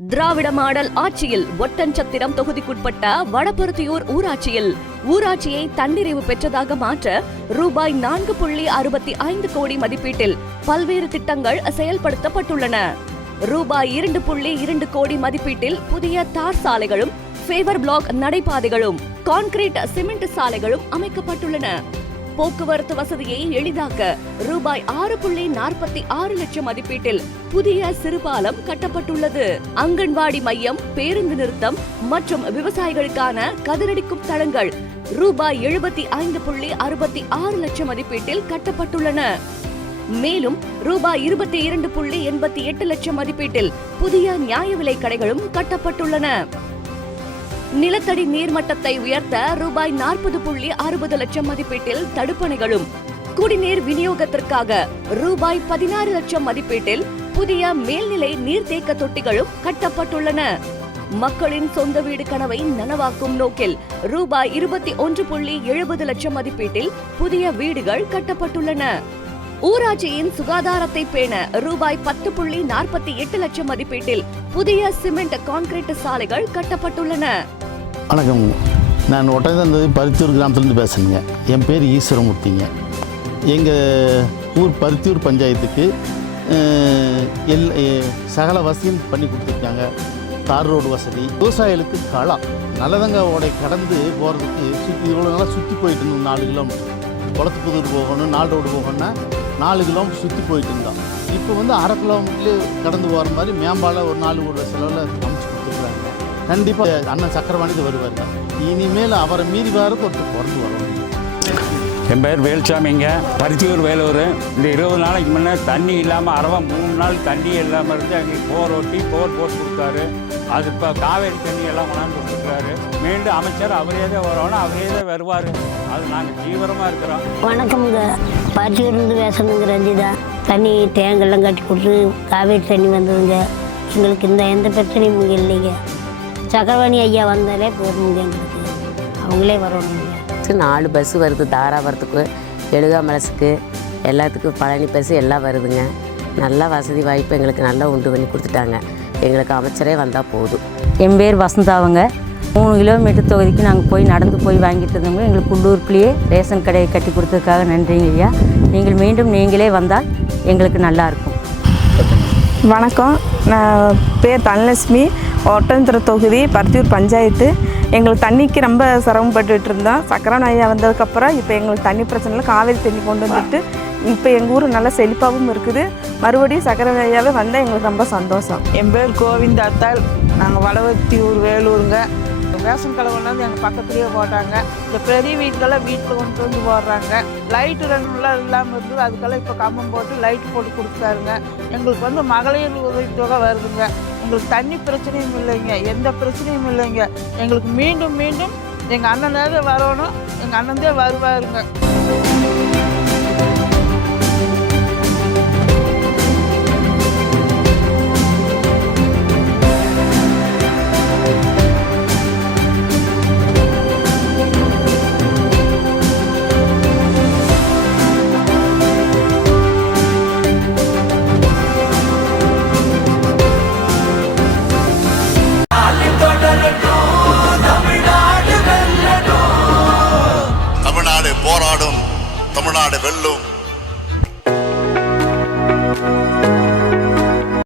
திராவிட model ஆட்சியில் ஒட்டன்சத்திரம் தொகுதிக்குட்பட்ட வடபருத்தியூர் ஊராட்சியை தன்னிறைவு பெற்றதாக மாற்ற ரூபாய் 4.65 கோடி மதிப்பீட்டில் பல்வேறு திட்டங்கள் செயல்படுத்தப்பட்டுள்ளன. ரூபாய் 2.2 கோடி மதிப்பீட்டில் புதிய தார் சாலைகளும், ஃபேவர் பிளாக் நடைபாதைகளும், கான்கிரீட் சிமெண்ட் சாலைகளும் அமைக்கப்பட்டுள்ளன. போக்குவரத்து வசதியை எளிதாக்க ரூபாய் 6.46 லட்சம் மதிப்பீட்டில் புதிய சிறுபாலம் கட்டப்பட்டுள்ளது. அங்கன்வாடி மையம், பேருந்து நிறுத்தம் மற்றும் விவசாயிகளுக்கான கதிரடிக்கும் தளங்கள் ரூபாய் 75.66 லட்சம் மதிப்பீட்டில் கட்டப்பட்டுள்ளன. மேலும் ரூபாய் 22.88 லட்சம் மதிப்பீட்டில் புதிய நியாய விலை கடைகளும் கட்டப்பட்டுள்ளன. நிலத்தடி நீர்மட்டத்தை உயர்த்த ரூபாய் 40.60 லட்சம் மதிப்பீட்டில் தடுப்பணைகளும், குடிநீர் விநியோகத்திற்காக ரூபாய் 16 லட்சம் மதிப்பீட்டில் புதிய மேல்நிலை நீர்த்தேக்க தொட்டிகளும் கட்டப்பட்டுள்ளன. மக்களின் சொந்த வீடு கனவை நனவாக்கும் நோக்கில் ரூபாய் 21.70 லட்சம் மதிப்பீட்டில் புதிய வீடுகள் கட்டப்பட்டுள்ளன. ஊராட்சியின் சுகாதாரத்தை பேண ரூபாய் 10.48 லட்சம் மதிப்பீட்டில் புதிய சிமெண்ட், கான்கிரீட் சாலைகள் கட்டப்பட்டுள்ளன. வணக்கம், நான் ஒட்டஞ்சத்திரம் பருத்தியூர் கிராமத்துலேருந்து பேசுகிறேங்க. என் பேர் ஈஸ்வரமூர்த்திங்க. எங்கள் ஊர் பருத்தியூர் பஞ்சாயத்துக்கு சகல வசதியும் பண்ணி கொடுத்துருக்காங்க. தார் ரோடு வசதி, விவசாயிகளுக்கு களம், நல்லதங்க ஓடை கடந்து போகிறதுக்கு இவ்வளோ நாளாக சுற்றி போயிட்டு இருந்தோம். 4 கிலோமீட்டர் குளத்துப்புதூர் போகணும், 4 ரோடு போகணும்னா 4 கிலோமீட்டர் சுற்றி போயிட்டு இருந்தோம். இப்போ வந்து 1/2 கிலோமீட்டர்லேயே கடந்து போகிற மாதிரி மேம்பாலம் ஒரு 4 கோடி செலவில் அமைச்சு கொடுத்துருக்குறாங்க. கண்டிப்பாக அண்ணன் சக்கரவாணிக்கு வருவாங்க. இனிமேல் அவரை மீறி வரது ஒருத்தர் பிறந்து வரணும். என் பேர் வேல்சாமிங்க, பருத்தியூர் வேலூர். இந்த 20 நாளைக்கு முன்னே தண்ணி இல்லாமல் 3 நாள் தண்ணி இல்லாமல் இருந்து அங்கே போர் போட்டு கொடுத்தாரு. அது இப்போ காவேரி தண்ணி எல்லாம் கொண்டாந்து கொடுத்துருக்காரு. மீண்டும் அமைச்சர் அவரே தான் வரணும், அவரே தான் வருவார். அது நாங்கள் தீவிரமாக இருக்கிறோம். வணக்கம்ங்க, பருத்தியூர்லேருந்து பேசணுங்க ரஞ்சிதா. தண்ணி டேங்கெல்லாம் கட்டி கொடுத்து காவேரி தண்ணி வந்ததுங்க. எங்களுக்கு எந்த பிரச்சனையும் இங்கே இல்லைங்க. சக்கரவாணி ஐயா வந்தாலே போதுங்க, எங்களுக்கு அவங்களே வரணுங்க. 4 பஸ்ஸு வருது, தாராபுரத்துக்கு, எழுகாமலசுக்கு, எல்லாத்துக்கும் பழனி பஸ்ஸு எல்லாம் வருதுங்க. நல்லா வசதி வாய்ப்பு எங்களுக்கு நல்லா உண்டு பண்ணி கொடுத்துட்டாங்க. எங்களுக்கு அமைச்சரே வந்தால் போதும். என் பேர் வசந்தாவங்க. 3 கிலோமீட்டர் தொகுதிக்கு நாங்கள் போய் நடந்து போய் வாங்கிட்டு இருந்தோங்க. எங்களுக்கு உள்ளூருக்குள்ளேயே ரேஷன் கடையை கட்டி கொடுத்ததுக்காக நன்றிங்க ஐயா. நீங்கள் மீண்டும் நீங்களே வந்தால் எங்களுக்கு நல்லாயிருக்கும். வணக்கம், நான் பேர் தனலட்சுமி, ஒட்டஞ்சத்திரம் தொகுதி, பருத்தியூர் பஞ்சாயத்து. எங்களுக்கு தண்ணிக்கு ரொம்ப சிரமப்பட்டுட்டு இருந்தோம். சக்கரவாணி ஐயா வந்ததுக்கப்புறம் இப்போ எங்களுக்கு தண்ணி பிரச்சனை இல்லை. காவேரி தண்ணி கொண்டு வந்துட்டு இப்போ எங்கள் ஊர் நல்லா செழிப்பாகவும் இருக்குது. மறுபடியும் சக்கரவாணி ஐயாவே வந்தால் எங்களுக்கு ரொம்ப சந்தோஷம். என் பேர் கோவிந்தாத்தாள், நாங்கள் வடபருத்தியூர் வேலூருங்க. ரேஷன் கடை கொண்டு வந்து எங்கள் பக்கத்துலேயே போட்டாங்க. இந்த பெரிய வீட்டுக்கெல்லாம் வீட்டில் கொண்டு வந்து போடுறாங்க. லைட்டு 2 நாள் இல்லாமல் இருந்தது, அதுக்கெல்லாம் இப்போ கம்பம் போட்டு லைட்டு போட்டு கொடுத்தாருங்க. எங்களுக்கு வந்து மகளிர் உதவித்தொகை வருதுங்க. எங்களுக்கு தண்ணி பிரச்சனையும் இல்லைங்க, எந்த பிரச்சனையும் இல்லைங்க. எங்களுக்கு மீண்டும் எங்கள் அண்ணன் தான் வரணும், எங்கள் அண்ணன் தான் வருவாருங்க.